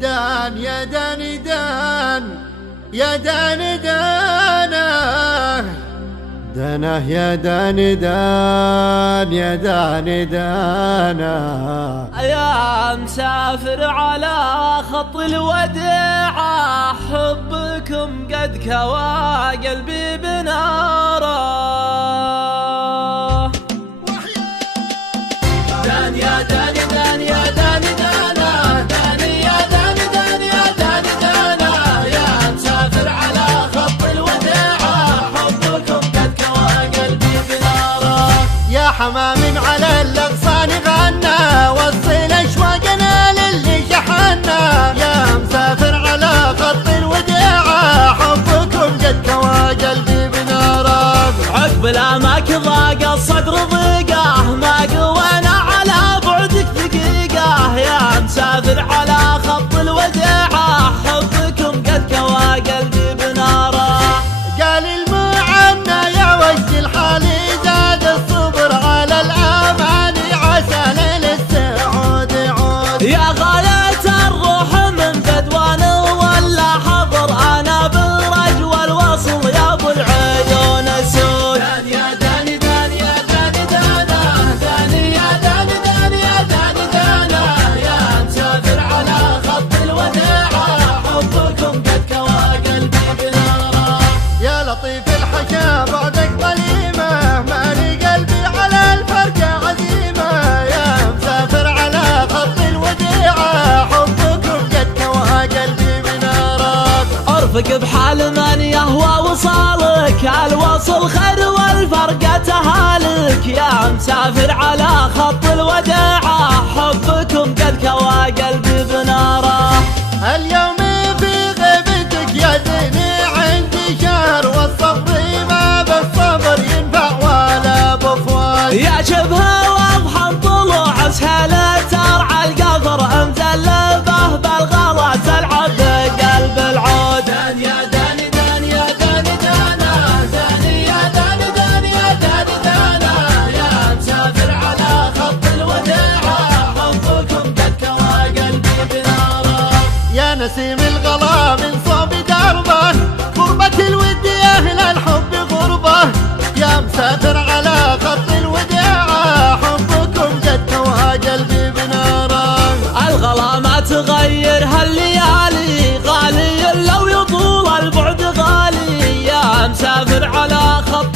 دان يا دان دان يا دان دانه دانه يا دان دان يا دان دانه. يا مسافر على خط الوداع حبكم قد كوى قلبي بناره. دان يا دان دان يا دان دانه دان يا دان دان يا دان دانه. يا مسافر على خط الوداع حبكم قد كوى قلبي بناره. يا حمام على الأغصان غنى وصل أشواقنا للي شحنا. يا مسافر على خط الوداع حبكم قد كوى قلبي بناره. عقب الأماك ضاق الصدر ضيقه ما قوينا على بعدك دقيقه. يا مسافر على خط الوداع حبكم قد كوى قلبي بناره. قال المعنى يا وجد الحال زاد الصبر على الأماني عسى ليل السعود يعود. يا غاية الروح من بدوان ولا حضر أنا بالرج والوصل يا أبو العيون السود. دان يا دان دان يا دان دانه دان يا دان دان يا دان دانه. يا مسافر على خط الوداع حبكم قد كوى قلبي بناره. يا لطيف الحكا بعدك ظليمة مالي قلبي على الفرقة عزيمة. يا مسافر على خط الوديعة حبكم قد كوى قلبي بنارك. ارفق بحال من يهوى وصالك الوصل خير والفرقة تهالك. يا مسافر على خط الوداع حبكم قد كوى قلبي بناره. اليوم في غيبتك يا زيني عندي شهر والصبر ما بالصبر ينفع ولا بفوات. يا شبه واضحا طلوع سهلة ترعى القفر مزلبه بالغلا تلعب بقلب العود. دان يا دان دان يا دان دانه دان يا دان دان يا دان دانه. يا مسافر على خط الوداع حبكم قد كوى قلبي بناره. يا نسيم الغلا من صوب دربه غربة الود يا أهل الحب غربة. يا مسافر على خط الوداع حبكم قد كوى قلبي بناره. الغلا ما تغير هالليالي غالي لو يطول البعد غالي. يا مسافر على خط